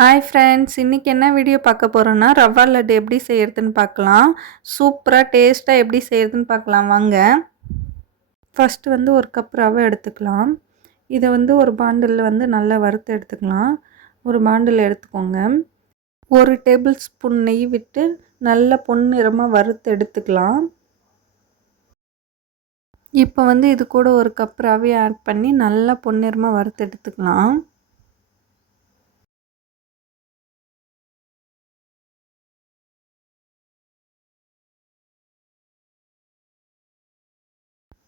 Hi friends, இன்னைக்கு என்ன video பார்க்க போறோம்னா, ரவா லட்டு எப்படி செய்யறதுன்னு பார்க்கலாம். சூப்பரா டேஸ்ட்டா எப்படி செய்யறதுன்னு பார்க்கலாம் வாங்க. ஃபர்ஸ்ட் வந்து 1 கப் ரவை எடுத்துக்கலாம். இத வந்து ஒரு பாண்டில்ல வந்து நல்லா வறுத்து எடுத்துக்கலாம். ஒரு பாண்டில் எடுத்துக்கோங்க. 1 டேபிள் ஸ்பூன் நெய் விட்டு நல்ல பொன்னிறமா வறுத்து எடுத்துக்கலாம். இப்போ வந்து இது கூட 1 கப் ரவையை ஆட் பண்ணி நல்லா பொன்னிறமா வறுத்து எடுத்துக்கலாம்.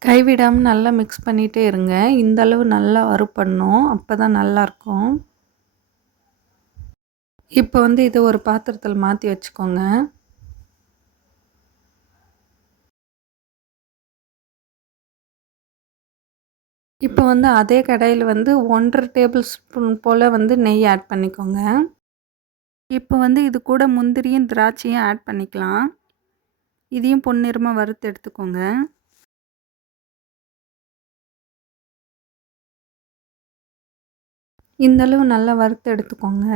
கைவிடாமல் நல்லா மிக்ஸ் பண்ணிகிட்டே இருங்க. இந்த அளவு நல்லா வறுபடணும். அப்போ தான் நல்லாயிருக்கும். இப்போ வந்து இதை ஒரு பாத்திரத்தில் மாற்றி வச்சுக்கோங்க. இப்போ வந்து அதே கடாயில் வந்து 1½ டேபிள் ஸ்பூன் போல் வந்து நெய் ஆட் பண்ணிக்கோங்க. இப்போ வந்து இது கூட முந்திரியும் திராட்சையும் ஆட் பண்ணிக்கலாம். இதையும் பொன்னிறமாக வறுத்து எடுத்துக்கோங்க. இந்தளவு நல்லா வறுத்து எடுத்துக்கோங்க.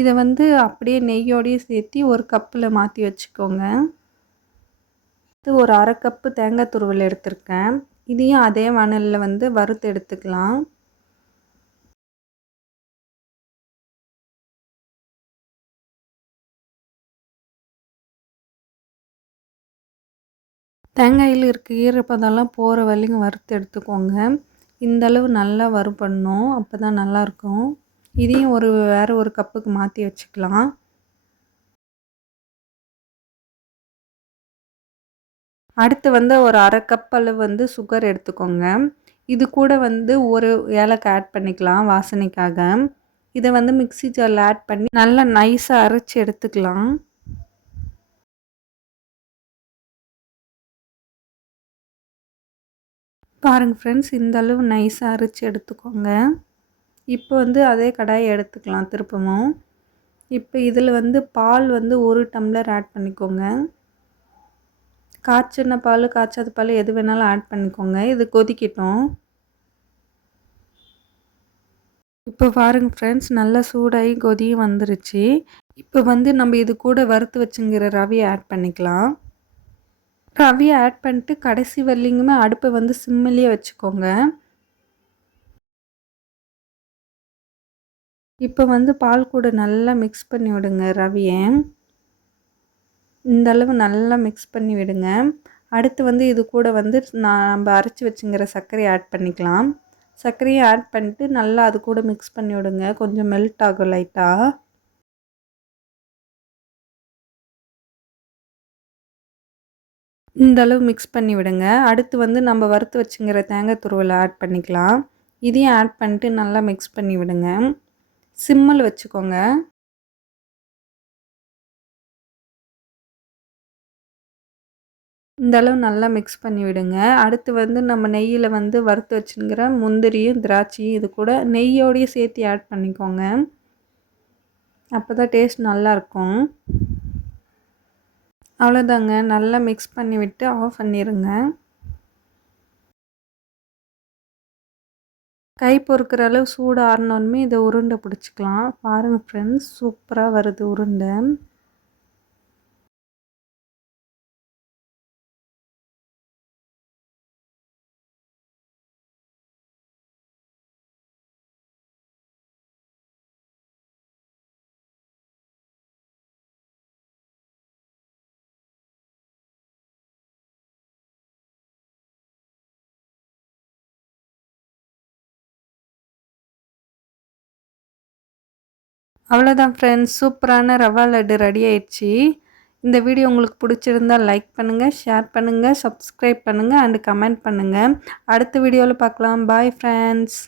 இதை வந்து அப்படியே நெய்யோடையே சேர்த்து ஒரு கப்பில் மாற்றி வச்சுக்கோங்க. இது ஒரு 1/2 கப்பு தேங்காய் துருவல் எடுத்திருக்கேன். இதையும் அதே வாணலில் வந்து வறுத்து எடுத்துக்கலாம். தேங்காயில் இருக்க ஈரப்பதம்லாம் போகிற வரைக்கும் வறுத்து எடுத்துக்கோங்க. இந்தளவு நல்லா வறுபடணும். அப்போ தான் நல்லாயிருக்கும். இதையும் வேறு ஒரு கப்புக்கு மாற்றி வச்சுக்கலாம். அடுத்து வந்து ஒரு 1/2 கப் அளவு வந்து சுகர் எடுத்துக்கோங்க. இது கூட வந்து ஒரு ஏலக்காய் ஆட் பண்ணிக்கலாம் வாசனைக்காக. இதை வந்து மிக்ஸி ஜாரில் ஆட் பண்ணி நல்லா நைஸாக அரைச்சி எடுத்துக்கலாம். பாருங்கள் ஃப்ரெண்ட்ஸ், இந்த அளவு நைஸாக அரைச்சி எடுத்துக்கோங்க. இப்போ வந்து அதே கடாயை எடுத்துக்கலாம் திருப்பவும். இப்போ இதில் வந்து பால் வந்து 1 டம்ளர் ஆட் பண்ணிக்கோங்க. காய்ச்சின பால் காய்ச்சாத பால் எது வேணாலும் ஆட் பண்ணிக்கோங்க. இது கொதிக்கட்டும். இப்போ பாருங்கள் ஃப்ரெண்ட்ஸ், நல்லா சூடாகி கொதியும் வந்துருச்சு. இப்போ வந்து நம்ம இது கூட வறுத்து வச்சுங்கிற ரவையை ஆட் பண்ணிக்கலாம். ரவையை ஆட் பண்ணிட்டு கடைசி வரலிங்குமே அடுப்பை வந்து சிம்மிலேயே வச்சுக்கோங்க. இப்போ வந்து பால் கூட நல்லா மிக்ஸ் பண்ணி விடுங்க ரவையை. இந்த அளவு நல்லா மிக்ஸ் பண்ணி விடுங்க. அடுத்து வந்து இது கூட வந்து நம்ம அரைச்சி வச்சுங்கிற சர்க்கரையை ஆட் பண்ணிக்கலாம். சர்க்கரையை ஆட் பண்ணிட்டு நல்லா அது கூட மிக்ஸ் பண்ணி விடுங்க. கொஞ்சம் மெல்ட் ஆகும் லைட்டாக. இந்த அளவு மிக்ஸ் பண்ணி விடுங்க. அடுத்து வந்து நம்ம வறுத்து வச்சுங்கிற தேங்காய் துருவலை ஆட் பண்ணிக்கலாம். இதையும் ஆட் பண்ணிட்டு நல்லா மிக்ஸ் பண்ணி விடுங்க. சிம்மில் வச்சுக்கோங்க. இந்த அளவு நல்லா மிக்ஸ் பண்ணி விடுங்க. அடுத்து வந்து நம்ம நெய்யில் வந்து வறுத்து வச்சுங்கிற முந்திரியும் திராட்சையும் இது கூட நெய்யோடையே சேர்த்து ஆட் பண்ணிக்கோங்க. அப்போ தான் டேஸ்ட் நல்லாயிருக்கும். அவ்வளோதாங்க, நல்லா மிக்ஸ் பண்ணி விட்டு ஆஃப் பண்ணிடுங்க. கை பொறுக்கிற அளவு சூடு ஆறினோன்மே இதை உருண்டை பிடிச்சிக்கலாம். பாருங்கள் ஃப்ரெண்ட்ஸ், சூப்பராக வருது உருண்டை. அவ்வளோதான் ஃப்ரெண்ட்ஸ், சூப்பரான ரவா லட்டு ரெடி ஆயிடுச்சு. இந்த வீடியோ உங்களுக்கு பிடிச்சிருந்தால் லைக் பண்ணுங்கள், ஷேர் பண்ணுங்கள், சப்ஸ்கிரைப் பண்ணுங்கள் அண்டு கமெண்ட் பண்ணுங்கள். அடுத்த வீடியோவில் பார்க்கலாம். Bye friends.